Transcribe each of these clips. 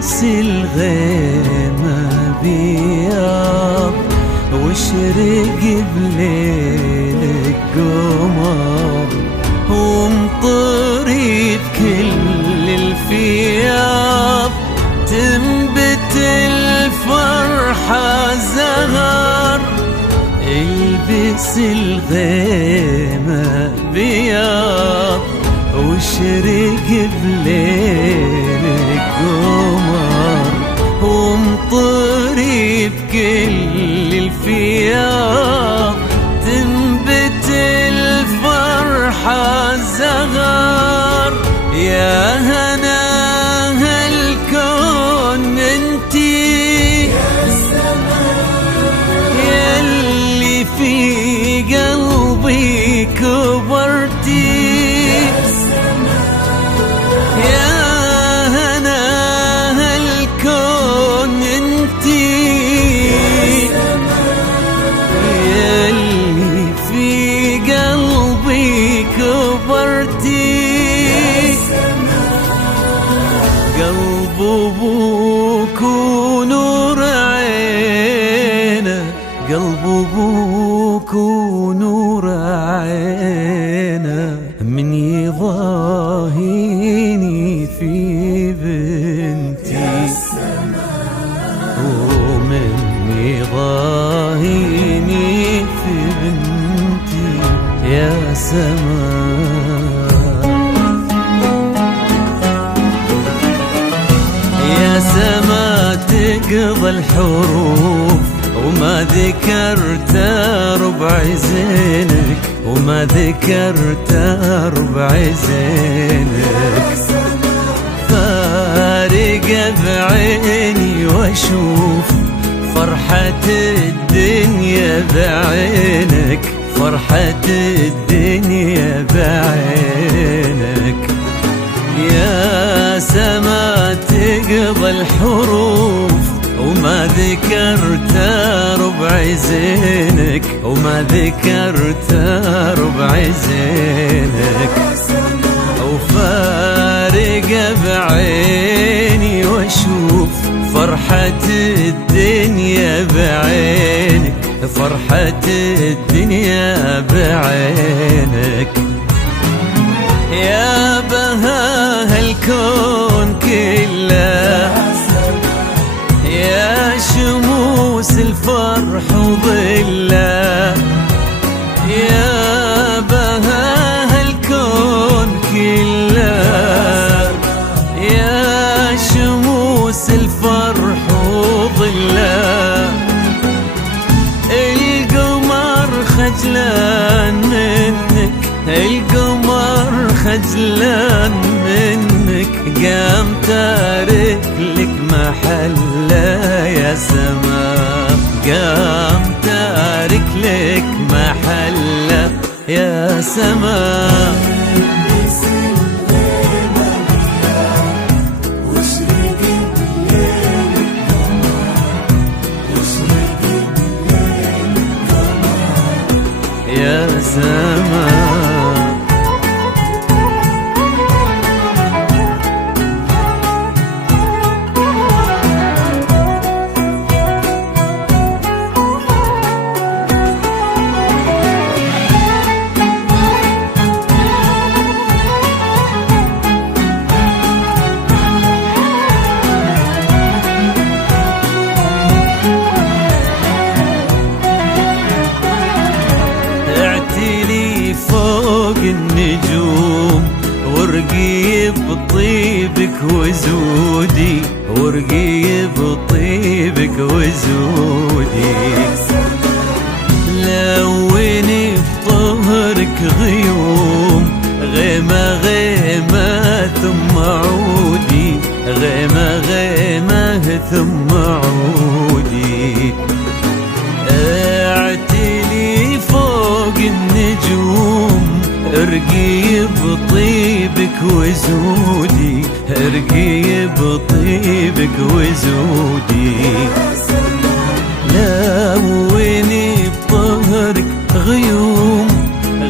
البس الغيمة بياض واشرق بليلك قمر وامطري بكل الفياض تنبت الفرحة زهر. البس الغيمة بياض واشرق بليلك قمر وامطري بكل الفياض تنبت الفرحة زهر. يا هنا هالكون انتي ياللي في قلبي كبرتي. يا هنا هالكون انتي ياللي في قلبي كبرتي. قلب ابوك ونور عينه قلب ابوك ونور عينه من يضاهيني في بنتي ومن يضاهيني في بنتي يا سماء. يا سماء تقضى الحروف وما ذكرت ربع زينك وما ذكرت ربع زينك. فارقة بعيني واشوف فرحة الدنيا بعينك فرحة الدنيا بعينك. يا سما تقضى الحروف وما ذكرت ربع زينك وما ذكرت ربع زينك. وفارقة بعيني واشوف فرحة الدنيا بعينك فرحة الدنيا بعينك. يا بهاء الكون كله يا شموس الفرح وظله. يا بهاء الكون كله يا شموس الفرح وظله. القمر خجلان منك القمر خجلان منك قام تارك لك محله يا سماء قام تارك لك محله يا سماء. يا سماء فوق النجوم ورقي بطيبك وزودي ورقي بطيبك وزودي. لوني بطهرك غيوم غيمة غيمة ثم عودي غيمة غيمة ثم عودي. اعتلي فوق النجوم ارقي بطيبك وزودي ارقي بطيبك وزودي. لوني بطهرك غيوم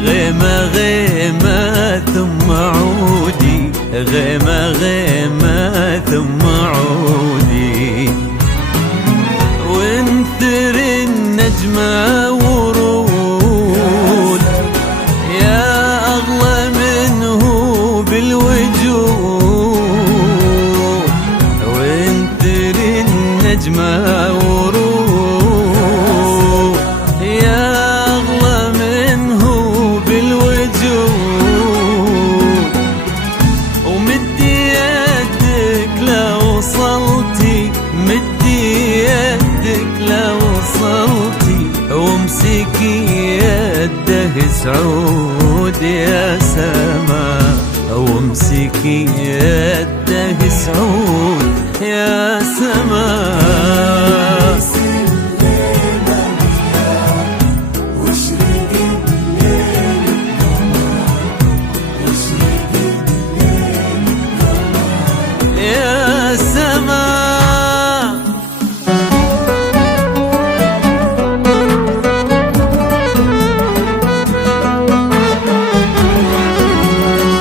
غيمة غيمة ثم عودي غيمة غيمة ثم عودي. النجمة ورود، يا أغلى منه بالوجود، وانت النجمة ورود، يا أغلى منه بالوجود. ومدي يدك لو وصلتي، مدي يدك لو وصلتي، وامسكي يده سعود يا سما، وامسكي يده سعود يا سما. يا سما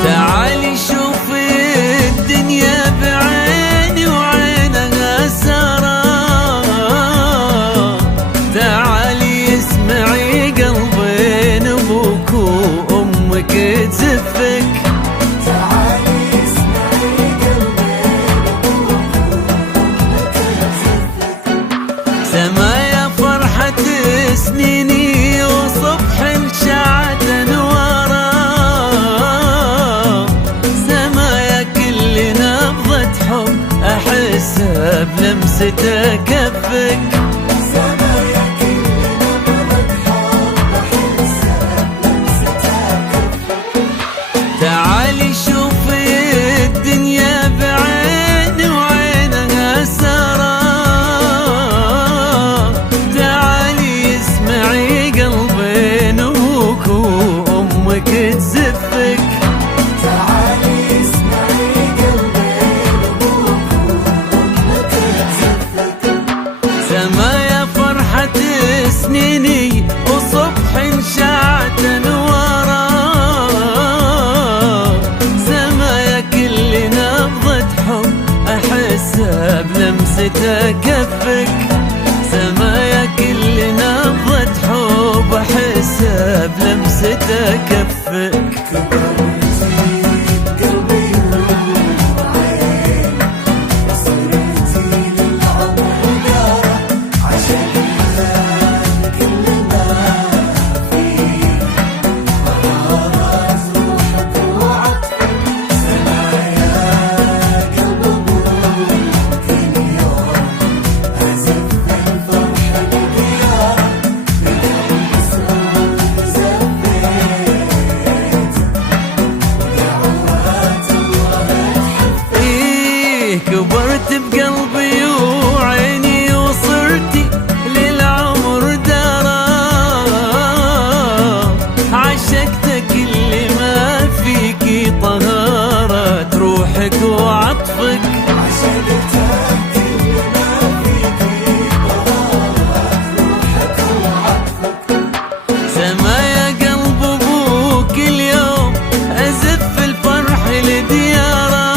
تعالي شوفي الدنيا بعيني وعينها سارة، تعالي اسمعي قلبين ابوك وامك تزفك، سما يا فرحة سنيني وصبح شعت انواره، سما يا كل نبضة حب احسها بلمسة كفك، سما يا كل نبضة حب احسها بلمسة كفك. تعالي شوفي الدنيا بعيني وعينها سارة، قلبين ابوك وامك تزفك، تعالي اسمعي قلبين ابوك وامك تزفك، سما يا فرحة سنيني وصبح شعت انواره، سما يا كل نبضة حب احسها بلمسة كفك، سما يا كل نبضة حب احسها بلمسة كفك. قلبي وعين صرتي للعمر دارة، عشانها كل ما فيه مرارات روحك وعطفك، سما يا قلب ابوك اليوم ازف الفرحة لديارة، بالقلب سعود زفيت ودعوات الله تحفك. إيه كبرت بقلبي وعيني وصرتي للعمر دارة، عشقتك اللي ما فيكي طهارة روحك وعطفك، عشقتك اللي ما فيكي طهارة روحك وعطفك، سما يا قلب ابوك اليوم ازف الفرح لدياره،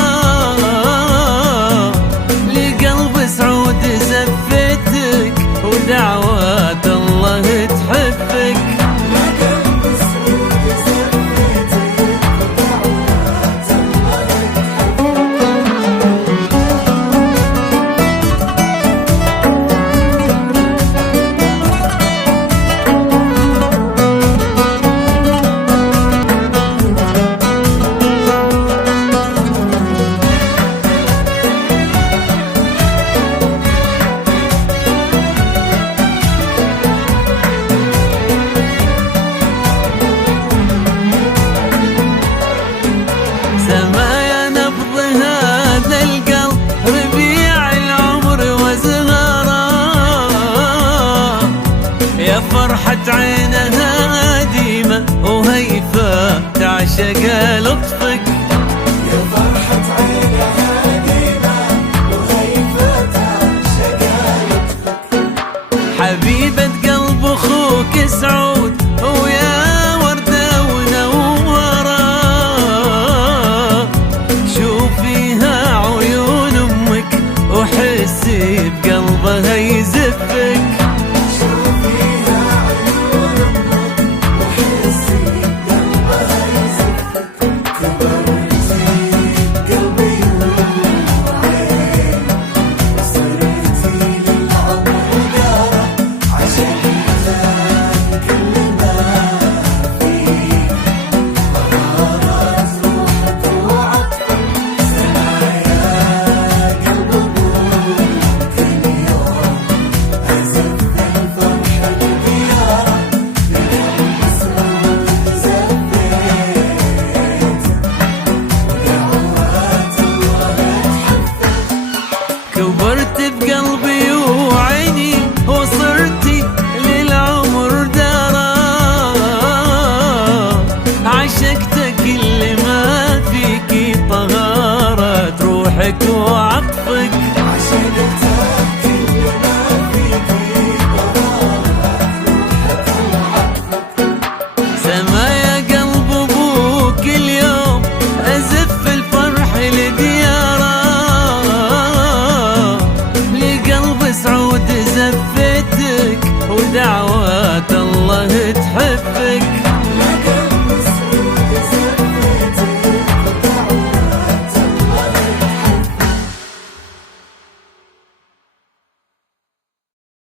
لقلب سعود زفتك ودعوات الله تحفك، لقلب سعود زفتك ودعوات الله سما يا نبض هذا القلب ربيع العمر وزهره، يا فرحة عينها ديمة وهيفا تعشق لطفك، يا فرحة عينها ديما وهيفا تعشق لطفك، حبيبة